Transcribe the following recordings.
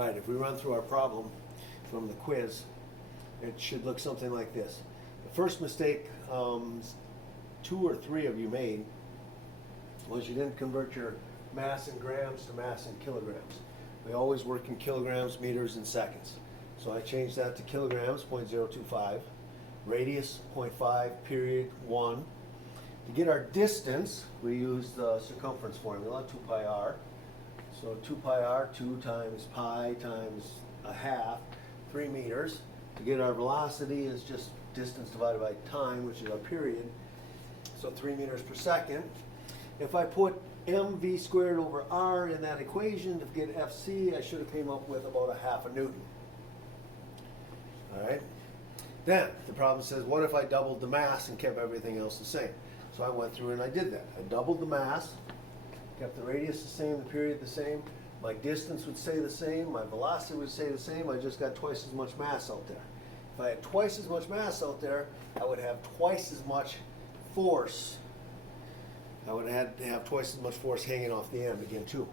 All right, if we run through our problem from the quiz, it should look something like this. The first mistake 2 or 3 of you made was you didn't convert your mass in grams to mass in kilograms. We always work in kilograms, meters, and seconds. So I changed that to kilograms, 0.025, radius, 0.5, period, 1. To get our distance, we use the circumference formula, 2 pi r. So 2 pi r, 2 times pi times a half, 3 meters. To get our velocity is just distance divided by time, which is our period. So 3 meters per second. If I put mv squared over r in that equation to get fc, I should have came up with about a half a newton. All right. Then the problem says, what if I doubled the mass and kept everything else the same? So I went through and I did that. I doubled the mass, kept the radius the same, the period the same. My distance would stay the same. My velocity would stay the same. I just got twice as much mass out there. If I had twice as much mass out there, I would have twice as much force. I would have to have twice as much force hanging off the end again too.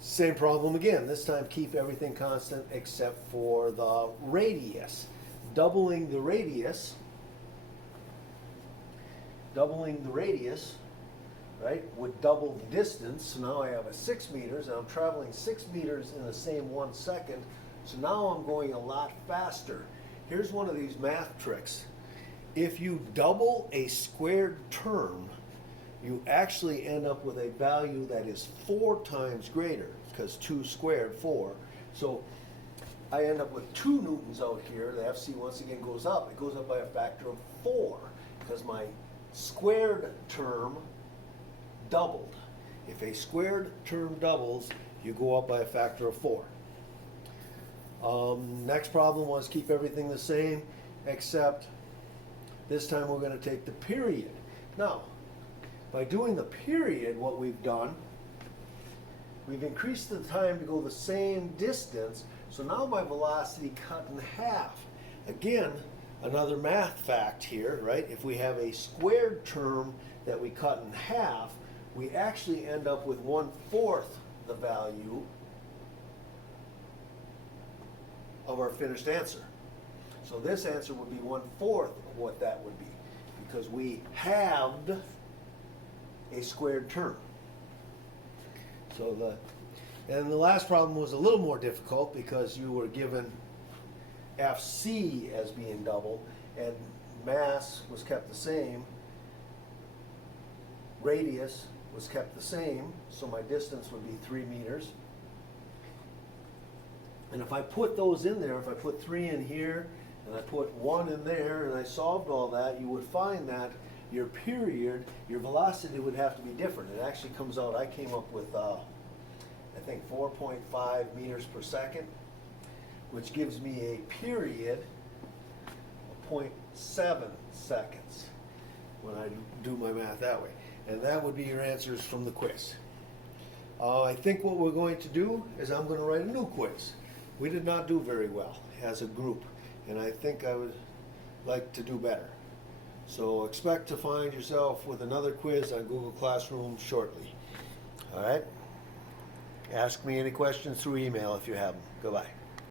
Same problem again. This time keep everything constant except for the radius. Doubling the radius, right, would double the distance. So now I have a 6 meters, and I'm traveling 6 meters in the same 1 second. So now I'm going a lot faster. Here's one of these math tricks. If you double a squared term, you actually end up with a value that is 4 times greater, because 2 squared, 4. So I end up with 2 newtons out here. The FC once again goes up. It goes up by a factor of 4, because my squared term doubled. If a squared term doubles, you go up by a factor of 4. Next problem was keep everything the same, except this time we're going to take the period. Now, by doing the period, what we've done, we've increased the time to go the same distance, so now my velocity cut in half. Again, another math fact here, right? If we have a squared term that we cut in half, we actually end up with 1/4 the value of our finished answer. So this answer would be 1/4 of what that would be, because we halved a squared term. So and the last problem was a little more difficult because you were given FC as being double, and mass was kept the same, radius was kept the same, so my distance would be 3 meters. And if I put those in there, if I put 3 in here, and I put 1 in there, and I solved all that, you would find that your period, your velocity would have to be different. It actually comes out, I came up with, I think 4.5 meters per second, which gives me a period of 0.7 seconds when I do my math that way. And that would be your answers from the quiz. I think what we're going to do is I'm going to write a new quiz. We did not do very well as a group, and I think I would like to do better. So expect to find yourself with another quiz on Google Classroom shortly. All right? Ask me any questions through email if you have them. Goodbye.